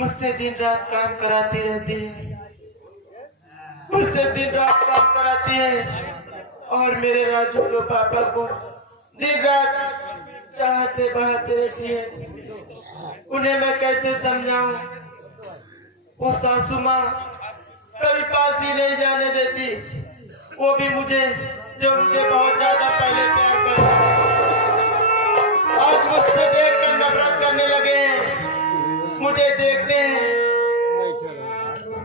मुझसे दिन रात काम कराती रहती है, मुझसे दिन रात काम कराती है और मेरे राजू के पापा को दिन रात चाहते बहाते रहती है। उन्हें मैं कैसे समझाऊं? वो सासू माँ कभी पास ही नहीं जाने देती, वो भी मुझे जो मुझे बहुत ज्यादा पहले प्यार करता था, आज मुझसे देखकर नफरत करने लगे हैं। मुझे देखते हैं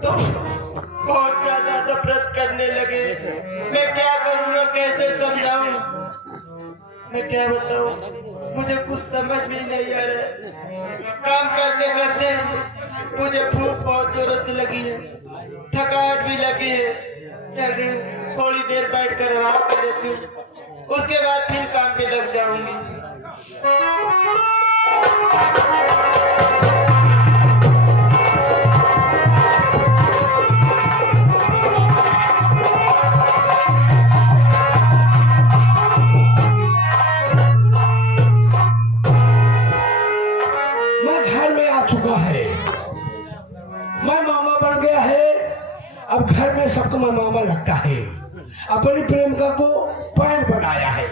तो बहुत ज्यादा नफरत करने लगे। मैं क्या करूँगा, कैसे समझाऊं, मैं क्या बताऊं? मुझे कुछ समझ भी नहीं आ रहा है। काम करते करते मुझे भूख बहुत जोरों से लगी है, थकावट भी लगी है। थोड़ी देर बैठ कर आराम कर लेती हूँ, उसके बाद फिर काम पे लग जाऊंगी। मैं घर में आ चुका है, मैं मामा बन गया है। अब घर में सबको मैं मामा लगता है। अपनी प्रेमिका को पैंट बनाया है।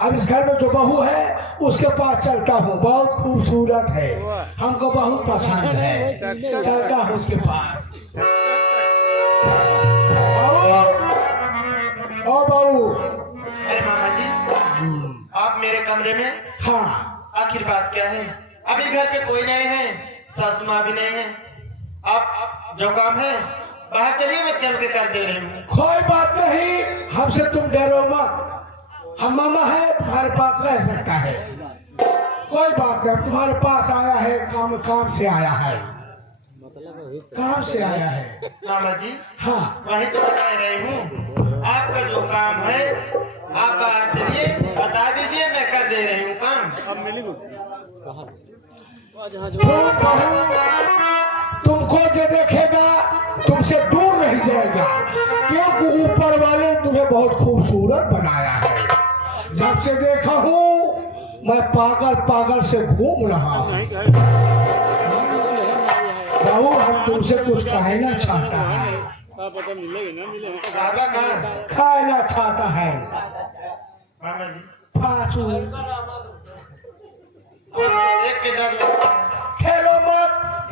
अब इस घर में जो बहू है उसके पास चलता हूँ, बहुत खूबसूरत है, हमको बहुत पसंद है, चलता हूँ उसके पास। ओ बहू। अरे मामा जी, आप मेरे कमरे में? हाँ। आखिर बात क्या है? अभी घर पे कोई नहीं है, सासू माँ भी नहीं है। आप जो काम है बाहर चलिए, मैं चल के कर दे रही हूँ। कोई बात नहीं, हमसे तुम डरो मत, हम मामा है, तुम्हारे पास रह सकता है। कोई बात नहीं, तुम्हारे पास आया है, काम से आया है, काम से आया है। मामा जी, हाँ वही तो बता रही हूँ, आपका जो काम है आप बाहर चलिए, बता दीजिए, मैं कर दे रही हूँ काम। तुमको जो देखेगा तुमसे दूर रह जाएगा, क्योंकि ऊपर वाले ने तुम्हें बहुत खूबसूरत बनाया है। जब से देखा हूँ मैं पागल पागल से घूम रहा हूँ। बहू, हम तुमसे कुछ कहना चाहता है, कहना चाहता है। मामा जी, पाँचू एक के डर लगता है।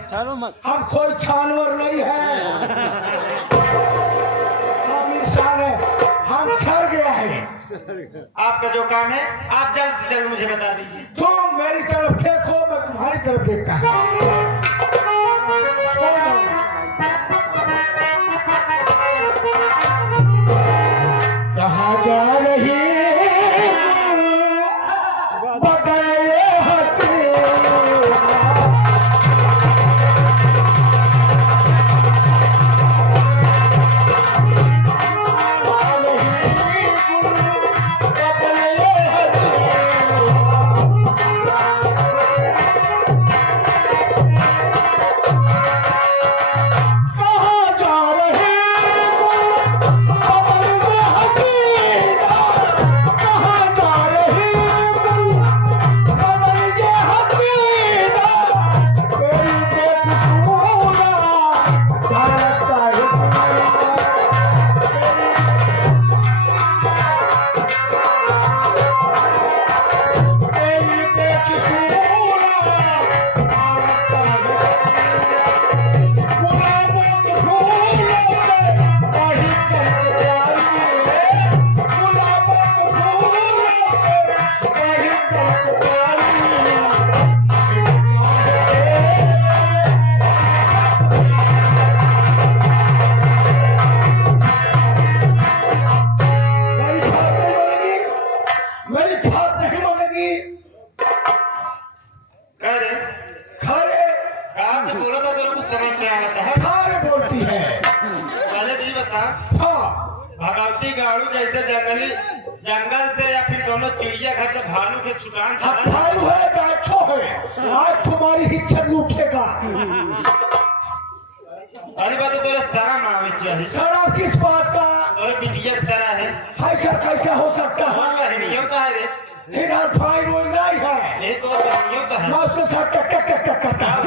ठहरो मत, हम कोई जानवर नहीं है, हम इंसान है, हम छर गया है। आपका जो काम है आप जल्द से जल्द मुझे बता दीजिए। तुम मेरी तरफ देखो, मैं तुम्हारी तरफ देखता हूँ। कहाँ जा रही बताइए हंसी, भगवती गाड़ू जैसे जंगल से या फिर दोनों चिड़िया घर से भालू के छुटान भालू है, गाछो है, आज तुम्हारी ही छन उठेगा। अरे बात तो सारा मावे चाहिए। शराब किस बात का? और बिटिया तरह है, ऐसा कैसे हो सकता है? नहीं होता है रे, इधर फाइन नहीं है, ये तो नहीं होता है। मैं उसके साथ टक टक टक टक करता हूँ।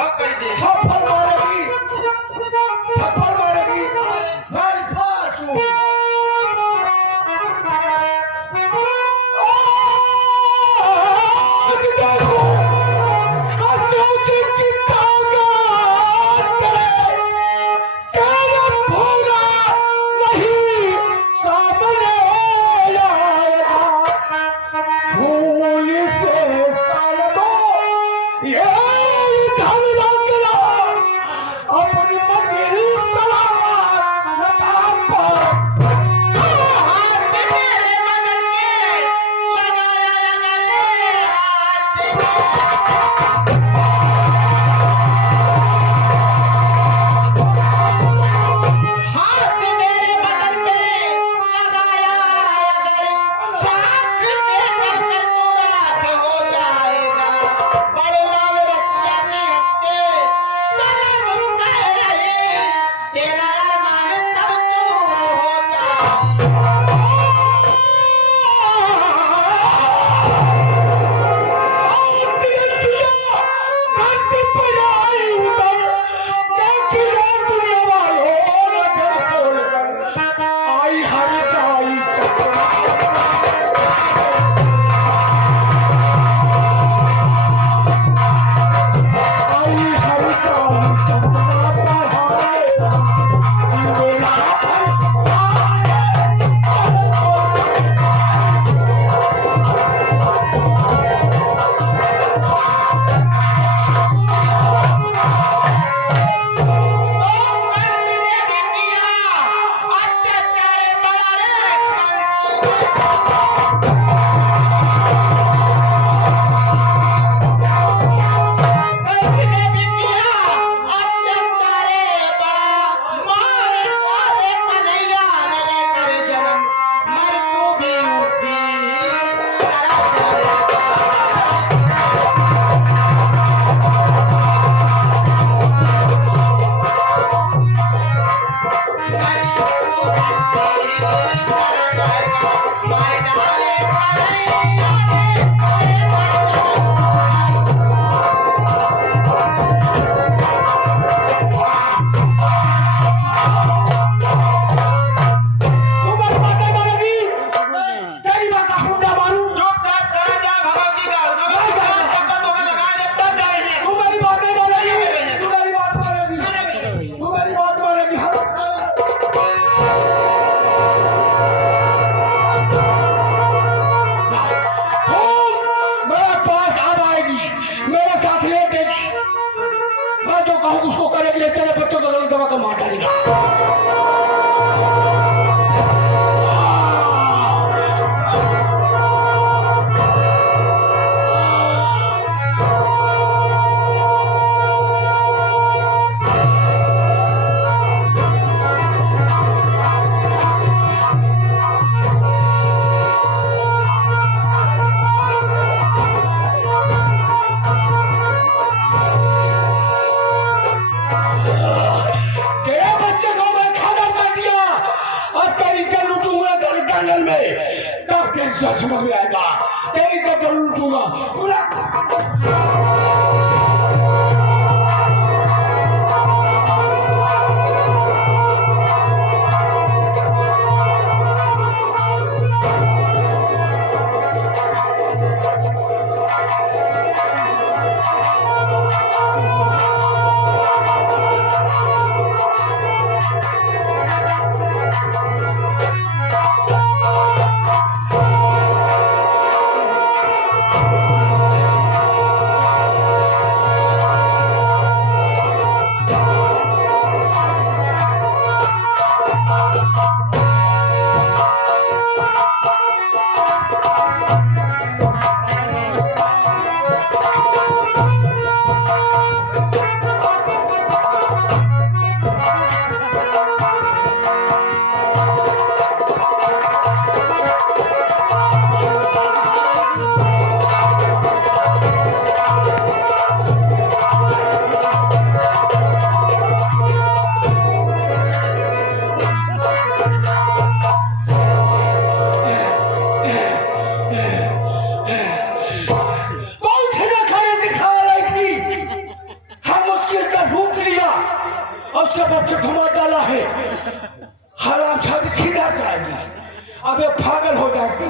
कर दे। थप्पड़ मारेगी, थप्पड़ मारेगी, मैं फांस हूँ। उसको करेगी, तेरे बच्चों को दवा का मार डालेगा। समझ में आएगा तेरी का जरूर दूंगा पूरा। उसके बच्चे को मार डाला है। हराम शादी खिला जाएगी। अब ये पागल हो जाएगी।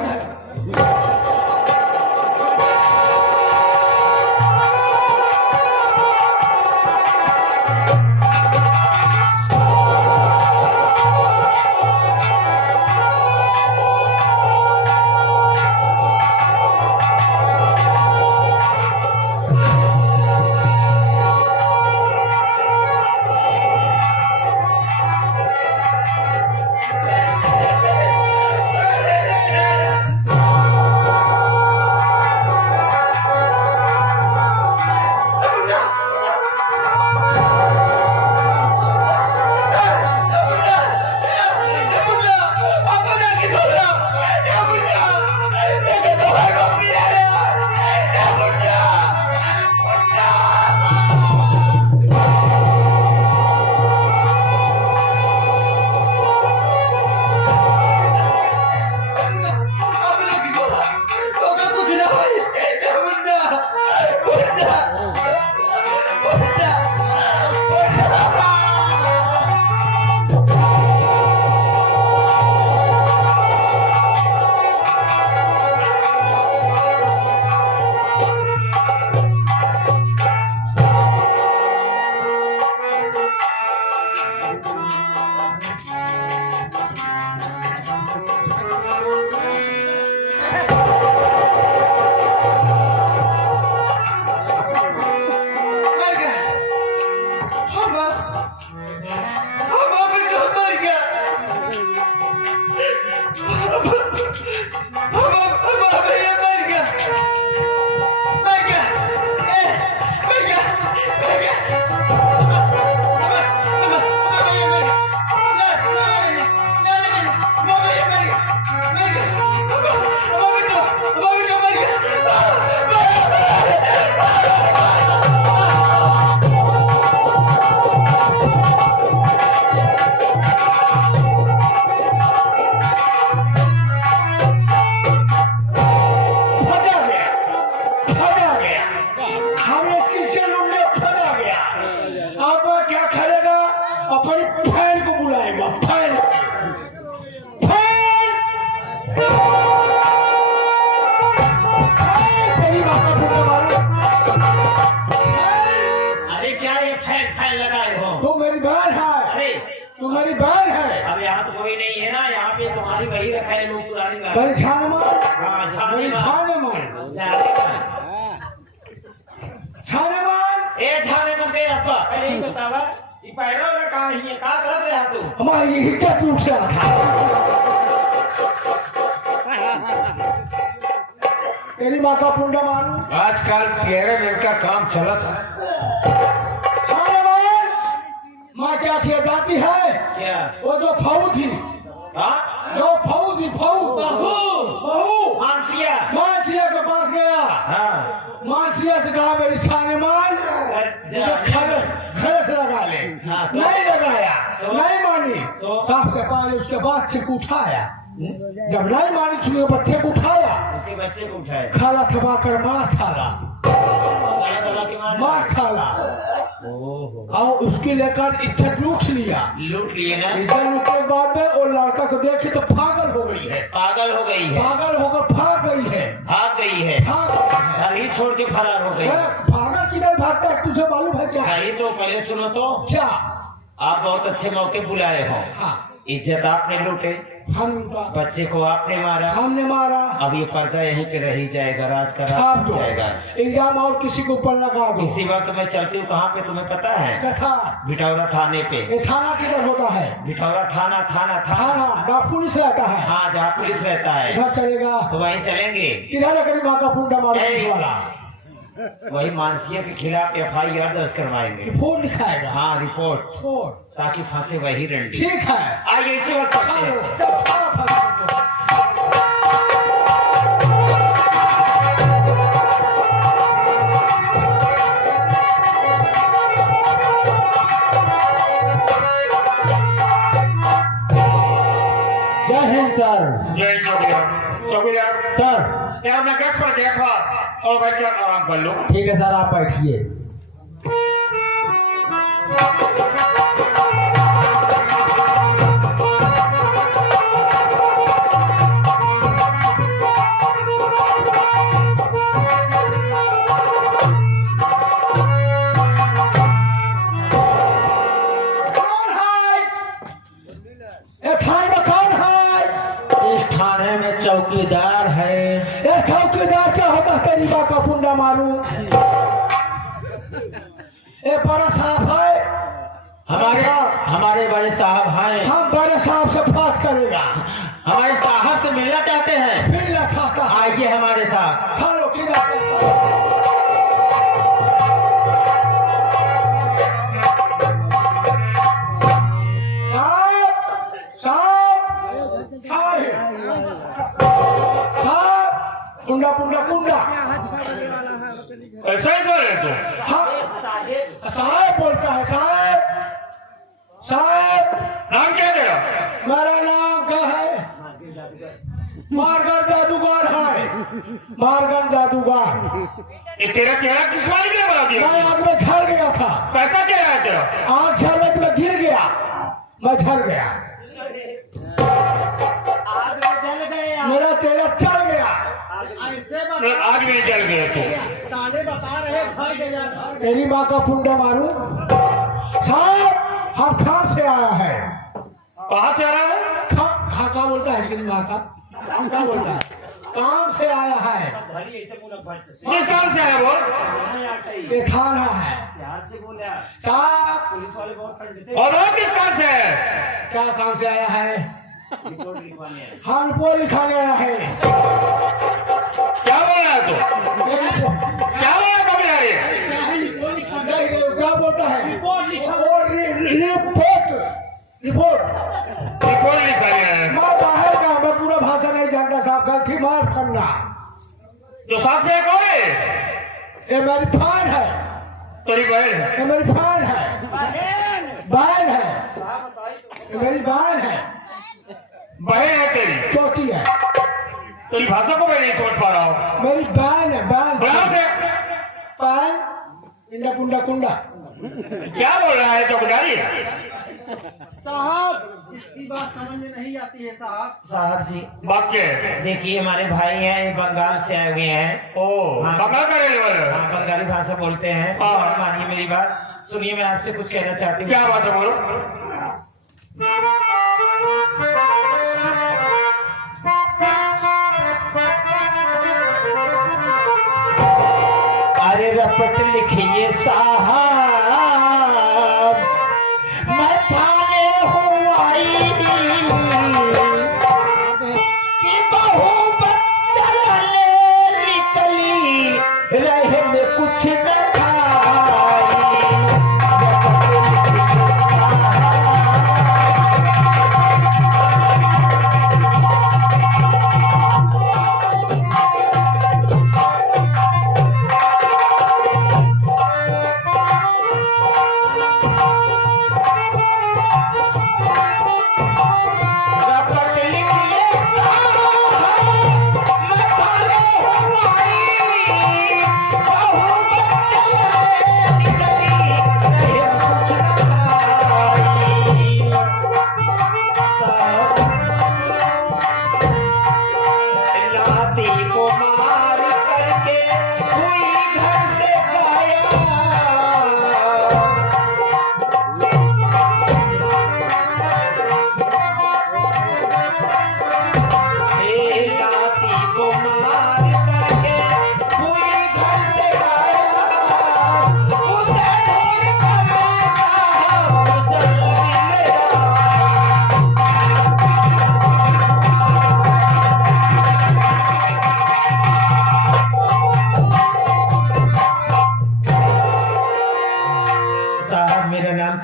तेरी माँ का पुंडा मारू। आजकल तेरे मेरे का काम चला था। माँ क्या किया जाती है? क्या? वो जो फाऊ थी, जो फाऊ थी, फाऊ बहू मानसिया के पास गया। मानसिया से कहा मेरी शान मान खरस लगा ले। नहीं लगाया, नहीं मानी। साफ के पास उसके बाद से उठाया। जब नहीं मानी उसने बच्चे को उठाया, खाला थबा कर मार खाला और उसकी लेकर इज्जत लूट लिया ना। इज्जत लूटने के बाद में वो लड़का को देखे तो पागल हो गई है। पागल होकर भाग गई है। अभी छोड़ के फरार हो गई। पागल किधर भागता है तुझे मालूम है क्या? तो पहले सुनो तो क्या आप बहुत अच्छे मौके बुलाए हो। इज्जत आपने लूटे, हम बच्चे को आपने मारा, हमने मारा। अब ये पर्दा यहीं पे रही जाएगा, राज का छाप राज दो। जाएगा। इल्जाम और किसी के ऊपर लगा दो। इसी वक्त मैं चलती हूँ कहाँ पे तुम्हें पता है? कथा बिटौरा थाने पे। ये थाना किधर होता है? बिटौरा थाना जहाँ पुलिस रहता है। हाँ, जहाँ पुलिस रहता है। इधर चलेगा तो वहीं चलेंगे। किधर करी माँ का पुंडा मारा वाला वही मानसिया के खिलाफ FIR दर्ज करवाएंगे। रिपोर्ट लिखाएगा। हाँ, रिपोर्ट, ताकि फांसे वही रंडी। ठीक है, आइए इसी वक्त चलते हैं। जय हिंद सर। जय चौकीदार सर यार मैं गेट पर देखा और भाई क्या आराम कर लो। ठीक है सर, आप बैठिए। चौकीदार है। ये चौकीदार क्या होता है? तेरी माँ का पुंडा मारू। ये बड़ा साहब है हमारे बड़े साहब हैं। हम बड़े साहब से बात करेगा। हमारे साहब से मिलना चाहते हैं। फिर लखाता आइए हमारे साथ। खड़ो किधर? कुंडा कुंडा कुंडा ऐसा ही बोले तो साहब बोलता है। साहब साहब नाम क्या तेरा? मेरा नाम क्या है? मारगन जादूगर है। मारगन जादूगर। ये तेरा चेहरा किस बात के बना दिया? मैं आग में झड़ गया था। कैसा चेहरा है तेरा? आग झड़ में गिर गया। मैं झड़ गया। आग में जल गए। मेरा चेहरा चल गया। आग में जल गया तो ताने बता रहे घर गया। तेरी माँ का पुंडा मारू। साहब हम कहाँ से आया है? कहाँ से आ रहा है? खाका बोलता है तेरी माँ का। क्या बोलता है? काम से आया है। किस काम से आया बोल? ये थाना है। प्यार से बोला। साहब पुलिस वाले बहुत ठंडे थे। और वो किस काम से है? क्या काम से आया है? रिपोर्ट लिखवाने आए। हम रिपोर्ट लिखाने आया है। क्या बोल रहा है तू? क्या बोल रहा कभी आ रही है? क्या बोलता है? रिपोर्ट रिपोर्ट रिपोर्ट लिखाने है। मैं बाहर का। मैं पूरा भाषा नहीं जानता साहब। गलती माफ करना। जो साथ में कौन है? ये मेरी बहन है। तेरी बहन है। ये मेरी बहन है। बहन है। ये मेरी बहन है। बहन है तेरी? चोटी है। तेरी भाषा को मैं नहीं समझ पा रहा हूँ। मेरी बहन है। बहन बहन है? बहन कुंडा कुंडा कुंडा। क्या बोल रहा है चौकीदारी? साहब इसकी बात समझ में नहीं आती है साहब। साहब जी वाक्य देखिए, हमारे भाई हैं, ये बंगाल से आए हुए हैं। ओ बंगाल का रहने वाला है। हाँ, बंगाली भाषा बोलते हैं। हाँ। और मानिए मेरी बात सुनिए, मैं आपसे कुछ कहना चाहती हूँ। क्या बात है बोलो? अरे रपट लिखिए साहब, मैं थाने हूँ आई कि बहू बच्चने निकली रहे में कुछ न खाई। रपट लिखिए साहब,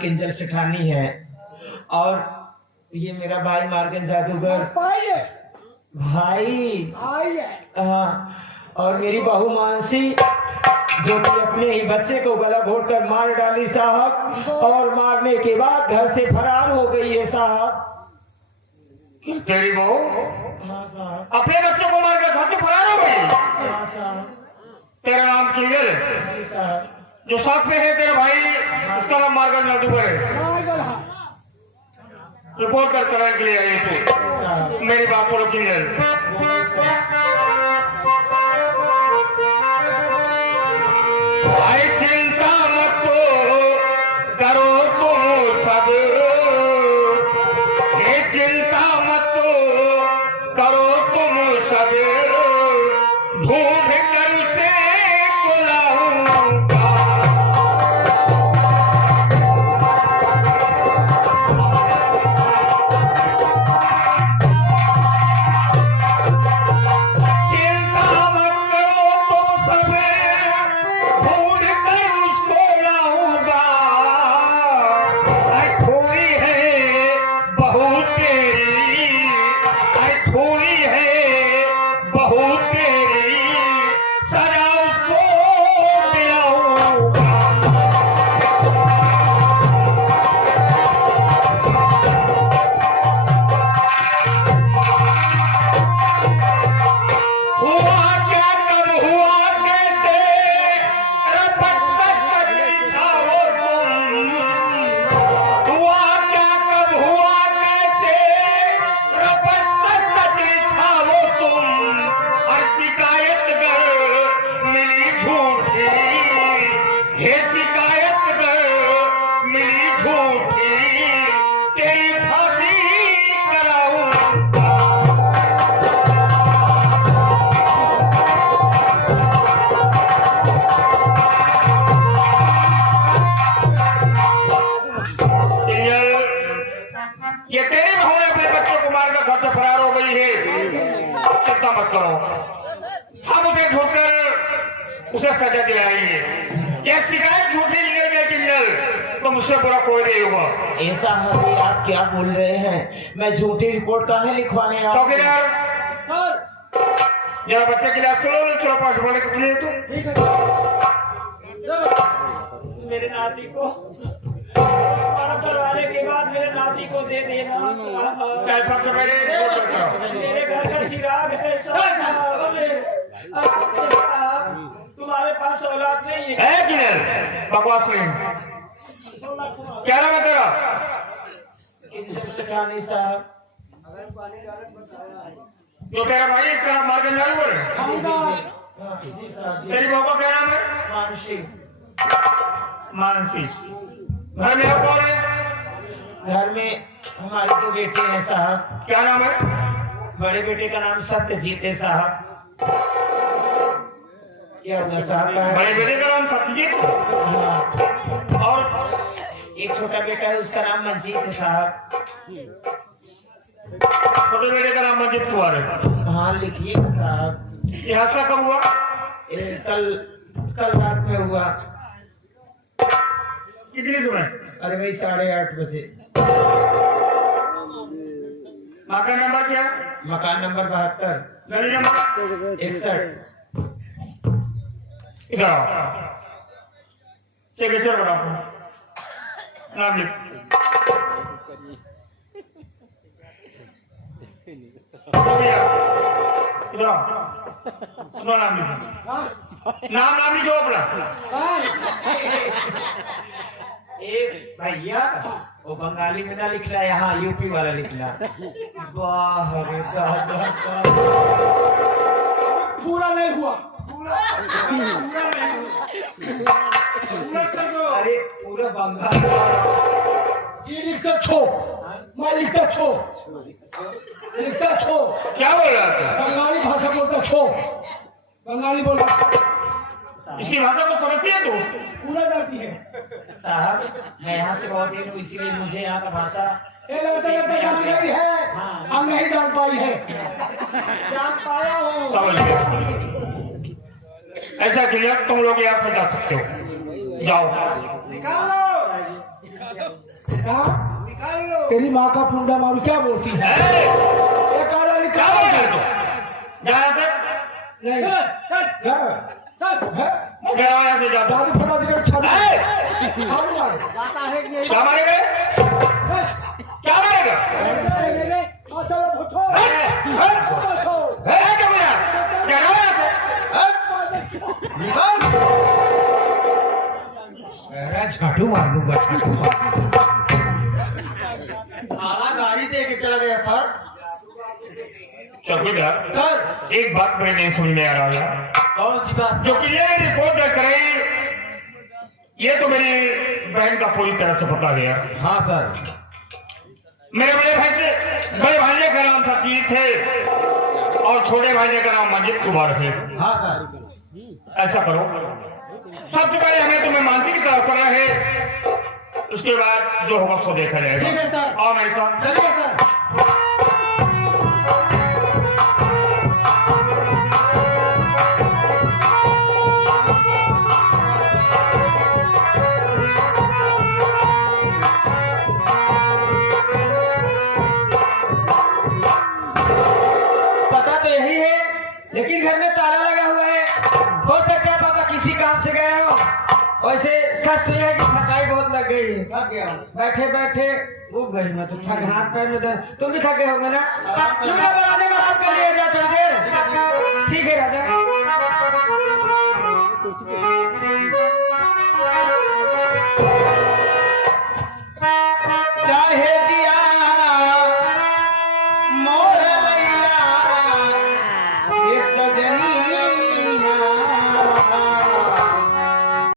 किंजल सेठानी है और ये मेरा भाई मार्गन जादूगर भाई। और मेरी बहू मानसी जो कि अपने ही बच्चे को गला घोट कर मार डाली साहब, और मारने के बाद घर से फरार हो गई है साहब। तेरी बहू हाँ साहब। अपने बच्चों को मार कर घर से फरार हो गई? हाँ साहब। तेरा नाम किंजल? जी साहब। जो साथ में है तेरा भाई उसका नाम मार्गन जादूगर है। रिपोर्ट कर कराने के लिए आई तू। मेरी बात सुनो किंजल। भाई चिंता मत करो तुम सब, ये चिंता मत करो तुम सब, ये तेरी बहू ने अपने बच्चों को मारकर घर से फरार हो गई है। चिंता मत करो, हम उसे ढूंढकर उसे सजा दिलाएंगे। ये शिकायत झूठी निकल गई किन्नर तो मुझसे बुरा कोई नहीं होगा। ऐसा है आप क्या बोल रहे हैं? मैं झूठी रिपोर्ट कहाँ लिखवाने आया? चौकीदार जरा बच्चे के लिए चलो 5 बड़े के लिए तो ठीक है मेरे नाती को करवाने के बाद मेरे नाती को दे देना। सबसे पहले रिपोर्ट करो। मेरे घर का चिराग है साहब। तुम्हारे पास औलाद नहीं है? किन्नर बकवास नहीं। क्या नाम है तेरा? शिकानी साहब। जो तेरा भाई तेरा मार्ग लागू है। जी साहब जी। तेरी बहू का क्या नाम है? मानसी। मानसी। घर में और कौन है? घर में हमारे 2 बेटे हैं साहब। क्या नाम है? बड़े बेटे का नाम सत्यजीत है साहब। क्या होगा साहब? बड़े बेटे का नाम सत्यजीत हाँ। और एक छोटा बेटा है उसका नाम मंजीत है साहब। छोटे बेटे का नाम मंजित कुमार है। हाँ लिखिए साहब। ये हादसा कब हुआ? कल रात में हुआ। कितनी सुने? अरे भाई 8:30 बजे। मकान नंबर क्या? मकान नंबर 72। गली नंबर 61। इधर आओ। सिग्नेचर बनाओ। नाम लिख। इधर आओ। अपना नाम लिख। नाम लिखो अपना। एक भैया वो बंगाली में ना लिख रहा है, यहाँ यूपी वाला लिख रहा। वाह रे दादा। पूरा नहीं हुआ। अरे पूरा बंगाल। ये लिखता छो, मैं लिखता छो, लिखता छो। क्या बोल रहा था? बंगाली भाषा बोलता छो, बंगाली बोलता। इसकी भाषा को समझती है तू? पूरा जाती है। साहब मैं यहाँ से बहुत दिन हूँ इसीलिए मुझे यहाँ का भाषा ये लगता है जान गई है, हम नहीं जान पाई है। जान पाया हूँ। समझ गया। ऐसा क्लियर तुम लोग यहाँ से जा सकते हो। जाओ। निकालो हाँ? निकालो। तेरी माँ का पुंडा मारू क्या बोलती है? ये काला क्या लिखा बोल है। रहे हो? जा यहाँ से। नहीं गया यहाँ से जाता। दारू फटा देकर छाड़ जाता है कि नहीं? क्या मारेगा? क्या मारेगा? चलो भुट्टो क्या बोला? क्या रहा है? झाटू मार दूंगा, झाटू आला गाड़ी दे के चला गया सर। चौकीदार सर एक बात मेरे नहीं समझ में आ रहा है। कौन सी बात? जो क्लियर रिपोर्ट दर्ज कराई, ये तो मेरी बहन का पूरी तरह से पता गया। हाँ सर। मेरे बड़े भाई का नाम सतीश है और छोटे भाई का नाम मंजित कुमार है। हाँ सर। ऐसा करो, सबसे पहले हमें तुम्हें मानसिक तरफ करना है, उसके बाद जो होगा सो देखा जाएगा। ठीक है सर। और मेरे साथ चलिए सर। पता तो यही है लेकिन घर में ताला लगा हुआ है। हो सकता है पापा किसी काम से गए हो। वैसे सच तो है कि थकाई बहुत लग गई है। थक गया हूँ। बैठे बैठे उब गई मैं तो। थक हाथ पैर में दर्द। तुम भी थके होंगे ना? चूल्हा बनाने में हाथ कर लिया जा थोड़ी देर। ठीक है राजा। चाहे दिया